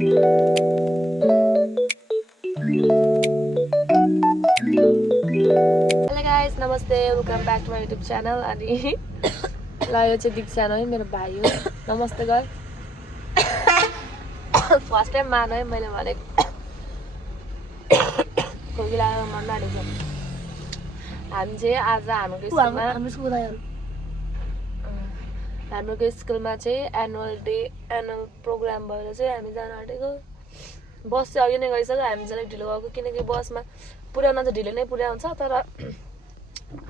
Hello guys, नमस्ते, welcome back to my YouTube channel. अनि ल यो चाहिँ दीक्षा है, मेरो भाइ हो। नमस्ते गर। फर्स्ट टाइम मान है मैले भनेको। खोकी लागेर मन नाडेको छ। हामी चाहिँ आज हाम्रो स्कुलमा चाहिँ एनुअल प्रोग्राम भएर चाहिँ हामी जान आँटेको। बस चाहिँ अघि नै गइसक्यो, हामी चाहिँ ढिलो गएको किनकि बसमा पुर्याउन चाहिँ ढिलो नै पुर्याउँछ, तर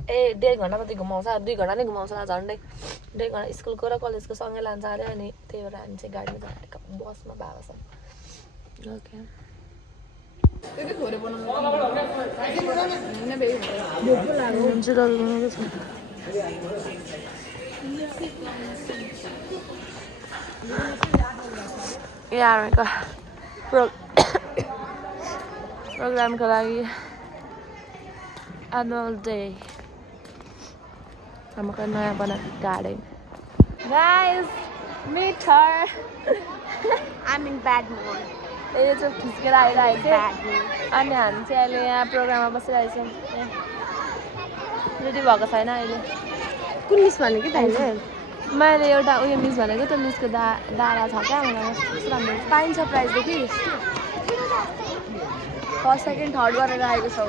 1.5 घन्टा मात्रै घुमाउँछ। 2 घन्टा नै घुमाउँछ होला, झन्डै 1.5 घन्टा स्कुलको र कलेजको सँगै लान्छ अरे। अनि त्यही भएर हामी चाहिँ गाडीमा जान आँटेको, बसमा बाबासँग। ओके यहाँको प्रोग्रामको लागि एनुअल डे हाम्रो नयाँ बनाएको garden. Guys, meet her. I'm in bad mood. यो चाहिँ खिच्केर आइरहेको थियो। अनि हामी चाहिँ अहिले यहाँ प्रोग्राममा बसिरहेको छौँ। रेडी भएको छैन अहिले। कुन मिस भने कि तैँले? मैले एउटा उयो मिस भनेको, त्यो मिसको दारा छ क्या मलाई। राम्रो पाइन्छ प्राइज देखि फर्स्ट सेकेन्ड थर्ड गरेर आएको छौ।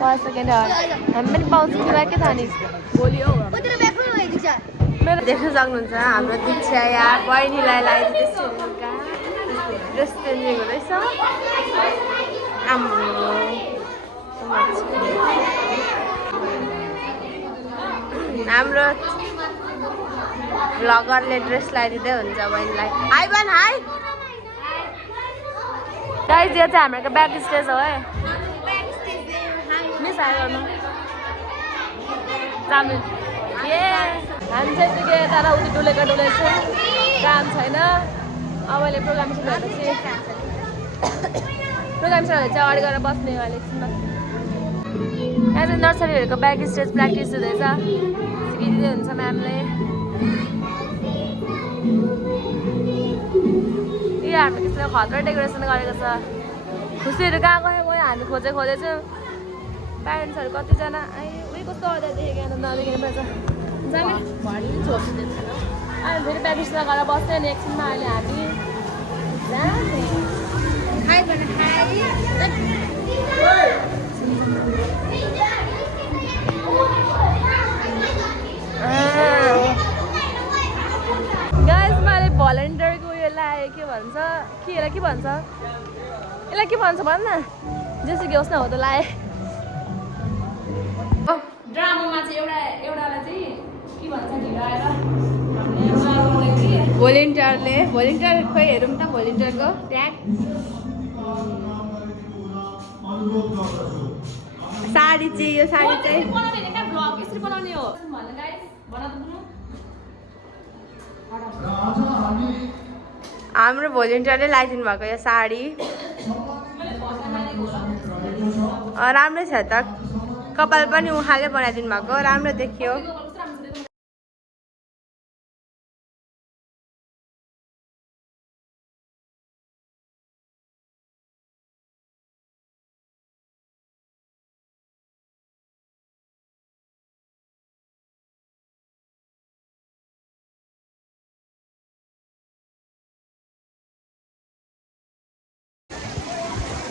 फर्स्ट सेकेन्ड हामी पनि पाउँछौँ कि के थाहा नि भोलि हो। मेरो देख्न सक्नुहुन्छ हाम्रो दीक्षा यहाँ बहिनीलाई लगाइदिँदैछ। ड्रेस चेन्जिङ हुँदैछ। हाम्रो भ्लगरले ड्रेस लगाइदिँदै हुन्छ बहिनीलाई। हाई बन हाई। गाइस, यो चाहिँ हाम्रो ब्याक स्टेज हो है। मिस हाई गर्नु जानु। हामी चाहिँ यतिकै यता र उति डुलेको डुलेको काम छैन। अब अहिले प्रोग्राम सुरु भएपछि अगाडि गएर बस्ने अहिले एकछिनमा। यहाँ चाहिँ नर्सरीहरूको ब्याक स्टेज प्र्याक्टिस हुँदैछ, सिकाइदिँदै हुन्छ म्यामले। यो हाम्रो त्यसमा खतरा डेकोरेसन गरेको छ। खुसीहरू कहाँ गयो हामी खोजेको प्यारेन्ट्सहरू कतिजना उयो कस्तो अर्डर देखेको यहाँ नदेखेको रहेछ। अनि फेरि प्र्याक्टिसमा गएर बस्दै नि एकछिनमा अहिले हामी गाइस, मैले भलन्टियरको उयो लगाएँ। के भन्छ यसलाई के भन्छ भन् न। जेसुकै होस् न, हो त लगाएँ। ड्रामामा चाहिँ एउटालाई चाहिँ के भन्छ ढिलो आएर भोलिन्टियर खोइ हेरौँ त भोलिन्टियरको ट्याग। साडी चाहिँ यो साडी चाहिँ यसरी बनाउने हो। हाम्रो भोलिन्टियरले लगाइदिनु भएको यो साडी राम्रै छ त। कपाल पनि उहाँले बनाइदिनु भएको, राम्रो देखियो।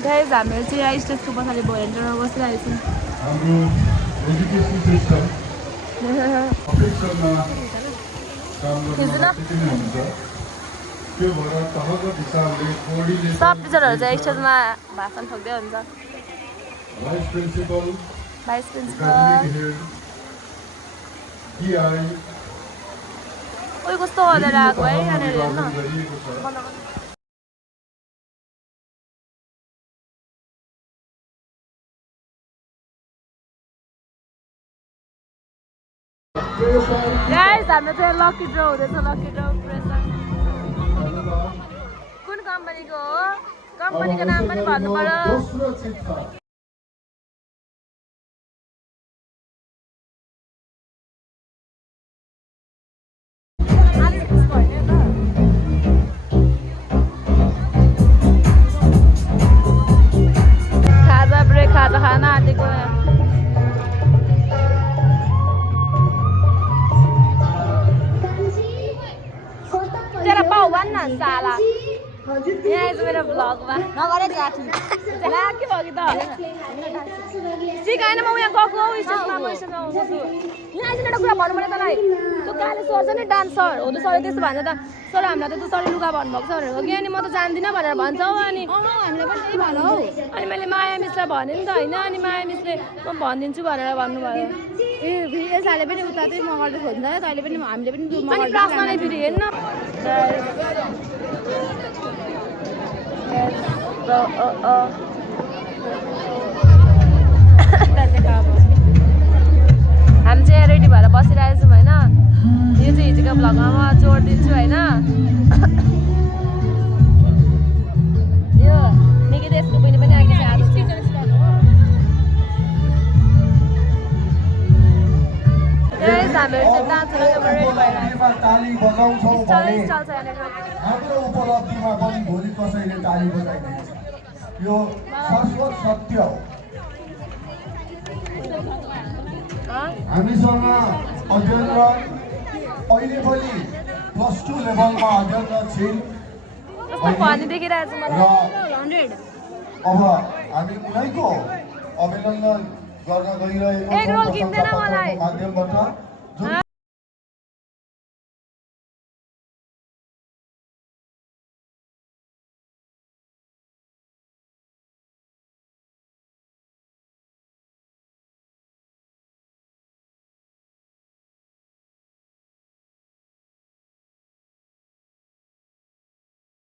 गाइस, हाम्रो चाहिँ यहाँ स्टेजको पछाडि भोलिन्टियरमा बसिरहेको छौँ। हाम्रो एजुकेसन सिस्टम अफिसरमा काम गर्न त्यति नै हुन्छ। त्यो भएर तहको हिसाबले कोअर्डिनेसन सब टिचरहरू चाहिँ स्टेजमा भाषण ठोक्दै हुन्छ। भाइस प्रिन्सिपल एकाडेमिक हेड टिआई उयो कस्तो गरेर आएको है यहाँनिर हेर्न। गरिएको छ। गाइस, हाम्रो चाहिँ लकी ड्र हुँदैछ। लकी ड्र कुन कम्पनीको हो? कम्पनीको नाम पनि भन्नु पर्यो। यहाँ आएछ मेरो भ्लगमा नगरे जाछु ला के भयो त सिकाएन म यहाँ गएको हौ स्टेजमा म स्टेजमा आउँछु यहाँ आइज एउटा कुरा भन्नु पर्यो तँलाई त्यो काले सर छ नि डान्सर हो त्यो सरले त्यस्तो भन्छ त सर हामीलाई त त्यो सरले लुगा भन्नुभएको छ भनेर हो कि अनि म त जान्दिनँ भनेर भन्छ हौ अनि हामीले पनि त्यही भन हौ अनि मैले माया मिसलाई भने नि त होइन अनि माया मिसले म भनिदिन्छु भनेर भन्नुभयो ए यसले पनि उता चाहिँ मगाउँदै खोज्छ तैँले पनि हामीले पनि अनि प्रार्थनाले फेरि हेर्न हामी चाहिँ यहाँ रेडी भएर बसिरहेछौँ होइन यो चाहिँ हिजोको भ्लगमा म जोडिदिन्छु होइन यो निकै देशको बहिनी पनि आएको छ आज हामीहरू चाहिँ डान्सहरू रेडी भइरहेको ताली बजाउँछौँ भने चल्छ यहाँनिर हाम्रो उपलब्धिमा पनि भोलि कसैले ताली बजाइदिन्छ यो शाश्वत सत्य हो हामीसँग अध्ययनरत अहिले पनि +2 लेभलमा अध्ययनरत छिन् कस्तो फनी देखिरहेको छ र मलाई अब हामी उनीको अभिनन्दन गर्न गइरहेको एक रोल किन्दैन मलाई माध्यमबाट जुन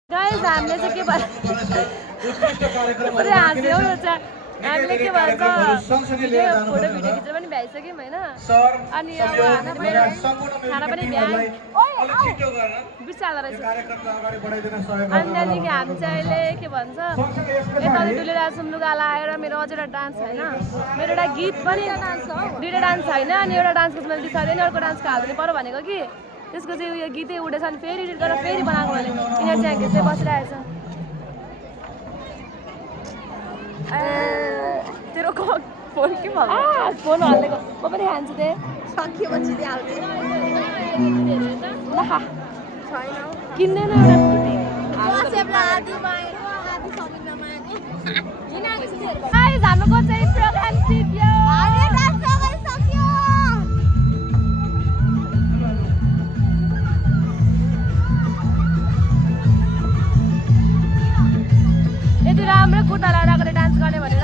गाइस हामीले चाहिँ के भन्छ पुरै हाँस्यो हौ चाहिँ हामीले के भन्छ फोटो भिडियो खिचेर पनि भ्याइसक्यौँ होइन अनि अब हामीले खाना पनि भ्यायौँ बिर्साल्दो रहेछ अनि त्यहाँदेखि हामी चाहिँ अहिले के भन्छ यता डुलिरहेको छौँ लुगा लगाएर मेरो अझ एउटा डान्स होइन मेरो एउटा गीत पनि दुईवटा डान्स होइन अनि एउटा डान्सको चाहिँ मैले बिर्साउँदैन अर्को डान्सको हाल्नु पऱ्यो भनेको कि त्यसको चाहिँ उयो गीतै उडेछ अनि फेरि एडिट गरेर फेरि बनाएको भने यिनीहरू चाहिँ घिच्दै बसिरहेछ तेरो फोन के भयो फोन हालेको म पनि खान्छु त्यही सकिएपछि दिइहाल्छु किन्दैन एउटा स्कुटी हाम्रो चाहिँ प्रोग्राम सिक्यो यति राम्रो कुर्ता लगाएर डान्स गर्ने भनेर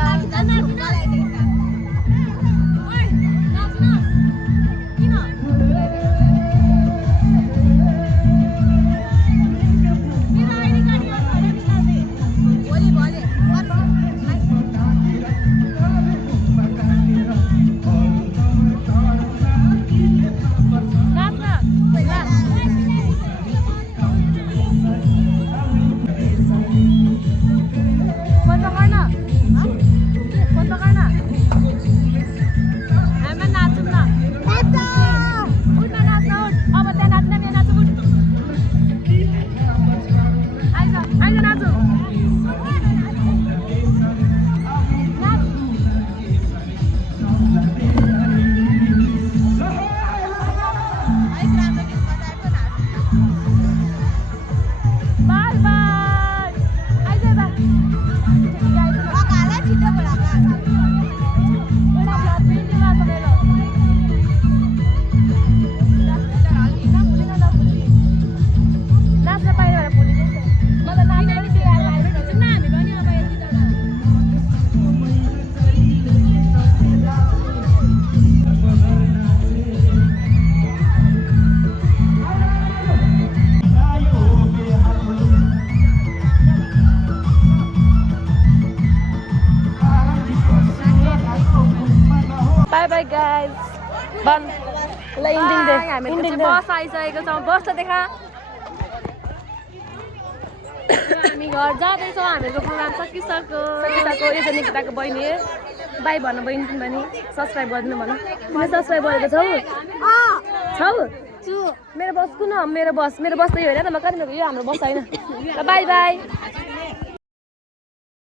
बाई गाइज बन ल इन्डिङ दे हामी बस आइसकेको छौँ बस त देखा हामी घर जाँदैछौँ हामीहरूको प्रोग्राम सकिसक्यो यो चाहिँ निकिताको बहिनी बाई भन्नु बहिनी पनि सब्सक्राइब गरिदिनु भन्नु तिमीले सब्सक्राइब गरेको छौ मेरो बस कुन मेरो बस त यो होइन त म कति यो हाम्रो बस होइन ल बाई बाई